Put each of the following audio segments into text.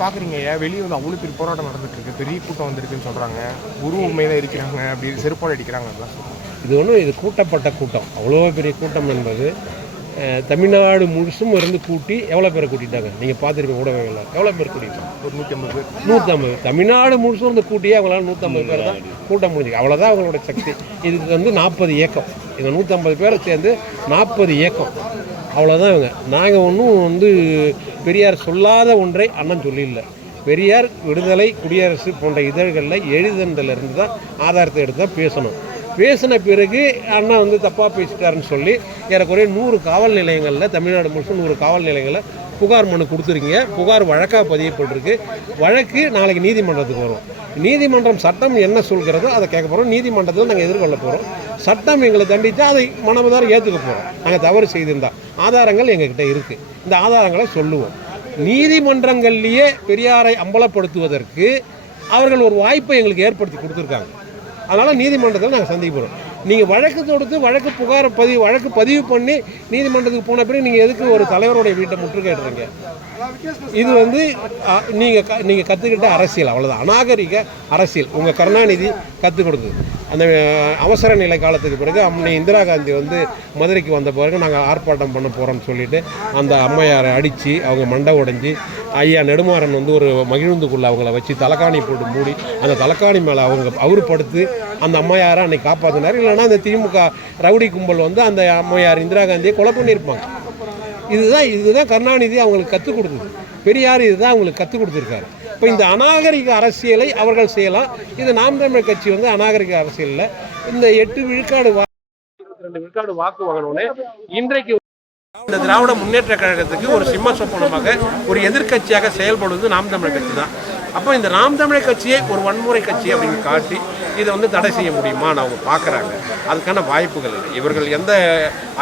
பார்க்குறீங்க வெளியே வந்து அவ்வளோ பெரிய போராட்டம் நடந்துட்டு இருக்கு, பெரிய கூட்டம் வந்திருக்குன்னு சொல்கிறாங்க, குரு உண்மையை தான் இருக்கிறாங்க அப்படி செருப்பால் அடிக்கிறாங்க அதெல்லாம் சொல்லுவாங்க. இது கூட்டப்பட்ட கூட்டம், அவ்வளோ பெரிய கூட்டம் என்பது தமிழ்நாடு முழுசும் இருந்து கூட்டி எவ்வளோ பேரை கூட்டிட்டாங்க நீங்கள் பார்த்துருப்பீங்க ஊடகங்களில். எவ்வளோ பேர் கூட்டிட்டாங்க? ஒரு 150 பேர். 150. தமிழ்நாடு முழுசும் இருந்து கூட்டியே அவங்களால 150 பேர் தான் கூட்டம் முடிஞ்சுக்கு. அவ்வளோதான் அவங்களோட சக்தி. இதுக்கு வந்து 40 இயக்கம், இந்த 150 பேரை சேர்ந்து 40 இயக்கம், அவ்வளோதான் இவங்க. நாங்கள் ஒன்றும் வந்து பெரியார் சொல்லாத ஒன்றை அண்ணன் சொல்லியில்லை. பெரியார் விடுதலை, குடியரசு போன்ற இதழ்களில் எழுதுனதுலேருந்து தான் ஆதாரத்தை எடுத்து தான் பேசணும். பேசின பிறகு அண்ணா வந்து தப்பாக பேசிட்டாருன்னு சொல்லி ஏறக்குறைய 100 காவல் நிலையங்களில், தமிழ்நாடு முழுசும் 100 காவல் நிலையங்களில் புகார் மனு கொடுத்துருக்கீங்க. புகார் வழக்காக பதியப்பட்டிருக்கு. வழக்கு நாளைக்கு நீதிமன்றத்துக்கு வரும். நீதிமன்றம் சட்டம் என்ன சொல்கிறதோ அதை கேட்க போகிறோம். நீதிமன்றத்தில் நாங்கள் எதிர்கொள்ள போகிறோம். சட்டம் எங்களை தண்டித்தா அதை மனமதார ஏற்றுக்க போகிறோம். நாங்கள் தவறு செய்திருந்தால் ஆதாரங்கள் எங்ககிட்ட இருக்குது. இந்த ஆதாரங்களை சொல்லுவோம். நீதிமன்றங்கள்லேயே பெரியாரை அம்பலப்படுத்துவதற்கு அவர்கள் ஒரு வாய்ப்பை எங்களுக்கு ஏற்படுத்தி கொடுத்துருக்காங்க. அதனால் நீதிமன்றத்தில் நாங்கள் சந்திக்க போகிறோம். நீங்கள் வழக்கு தொடுத்து வழக்கு பதிவு பண்ணி நீதிமன்றத்துக்கு போன பிறகு நீங்கள் எதுக்கு ஒரு தலைவருடைய வீட்டை முற்றுகையிடுறீங்க? இது வந்து நீங்கள் கற்றுக்கிட்ட அரசியல், அவ்வளோதான். அநாகரிக அரசியல் உங்கள் கருணாநிதி கற்றுக் கொடுத்தது. அந்த அவசர நிலை காலத்துக்கு பிறகு அன்னை இந்திரா காந்தி வந்து மதுரைக்கு வந்த பிறகு நாங்கள் ஆர்ப்பாட்டம் பண்ண போகிறோம்னு சொல்லிட்டு அந்த அம்மையாரை அடித்து அவங்க மண்டை உடைஞ்சி, ஐயா நெடுமாறன் வந்து ஒரு மகிழுந்துக்குள்ளே அவங்கள வச்சு தலைக்காணி போட்டு மூடி அந்த தலைக்காணி மேலே அவரு படுத்து அந்த அம்மையாரை அன்னைக்கு காப்பாற்றினார். இல்லைன்னா அந்த திமுக ரவுடி கும்பல் வந்து அந்த அம்மையார் இந்திரா காந்தியை கொலை பண்ணியிருப்பாங்க. இதுதான் கருணாநிதி அவங்களுக்கு கற்றுக் கொடுத்தது. பெரியார் இதுதான் அவங்களுக்கு கற்றுக் கொடுத்துருக்காரு. இப்போ இந்த அநாகரிக அரசியலை அவர்கள் செய்யலாம். இது நாம் தமிழர் கட்சி வந்து அநாகரிக அரசியலில் இந்த 8 விழுக்காடு 22 விழுக்காடு வாக்கு வாங்கினோடனே இன்றைக்கு இந்த திராவிட முன்னேற்ற கழகத்துக்கு ஒரு சிம்ம சொப்பனமாக ஒரு எதிர்கட்சியாக செயல்படுவது நாம் தமிழர் கட்சி தான். அப்போ இந்த நாம் தமிழர் கட்சியை ஒரு வன்முறை கட்சி அப்படின்னு காட்டி இதை வந்து தடை செய்ய முடியுமான்னு அவங்க பார்க்குறாங்க. அதுக்கான வாய்ப்புகள் இல்லை. இவர்கள் எந்த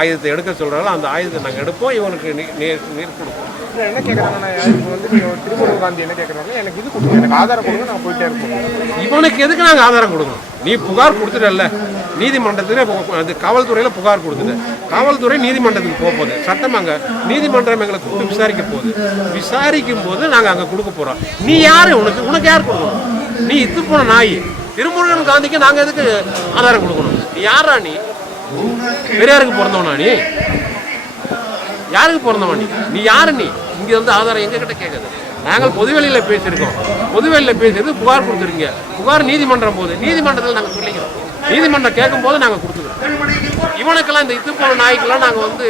ஆயுதத்தை எடுக்க சொல்கிறாங்களோ அந்த ஆயுதத்தை நாங்கள் எடுப்போம். இவங்களுக்கு நீர் கொடுப்போம். என்ன கேட்குறாங்கன்னா, இப்போ வந்து திருமுருகன் காந்தி என்ன கேட்குறாங்க, எனக்கு இது கொடுங்க, எனக்கு ஆதாரம் கொடுங்க, நான் போயிட்டே இருப்போம். இவனுக்கு எதுக்கு நாங்கள் ஆதாரம் கொடுக்கணும்? நீ புகார் கொடுத்துட்டல, நீதிமன்றத்தில் அது காவல்துறையில் புகார் கொடுத்துட்டு காவல்துறை நீதிமன்றத்துக்கு போகுது. சட்டம் அங்கே நீதிமன்றம் எங்களை கூப்பிட்டு விசாரிக்க போகுது. விசாரிக்கும் போது நாங்கள் அங்கே கொடுக்க போகிறோம். நீ யார்? உனக்கு யார் கொடுக்கணும்? நீ இத்து போன நாய். திருமுருகன் காந்திக்கு நாங்கள் எதுக்கு ஆதாரம் கொடுக்கணும்? நீ யாரா? நீ பெரியாருக்கு பிறந்தவனா? நீ யாருக்கு பிறந்தவன்? நீ யாரு? நீ இங்கே வந்து ஆதாரம் எங்ககிட்ட கேட்குது. நாங்கள் பொதுவெளியில் பேசியிருக்கோம். பொதுவெளியில் பேசுறது புகார் கொடுத்துருங்க. புகார் நீதிமன்றம் போகுது. நீதிமன்றத்தில் நாங்கள் சொல்லிக்கிறோம். நீதிமன்றம் கேட்கும் போது நாங்கள் கொடுத்துக்கிறோம். இவனுக்கெல்லாம் இந்த இது போன நாய்க்கெல்லாம் நாங்கள் வந்து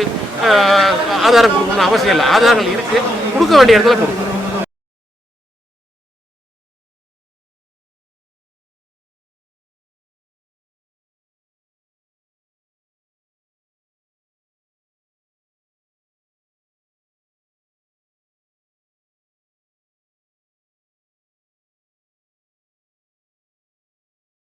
ஆதாரம் கொடுக்கணும்னு அவசியம் இல்லை. ஆதாரங்கள் இருக்குது, கொடுக்க வேண்டிய இடத்துல கொடுக்கணும்.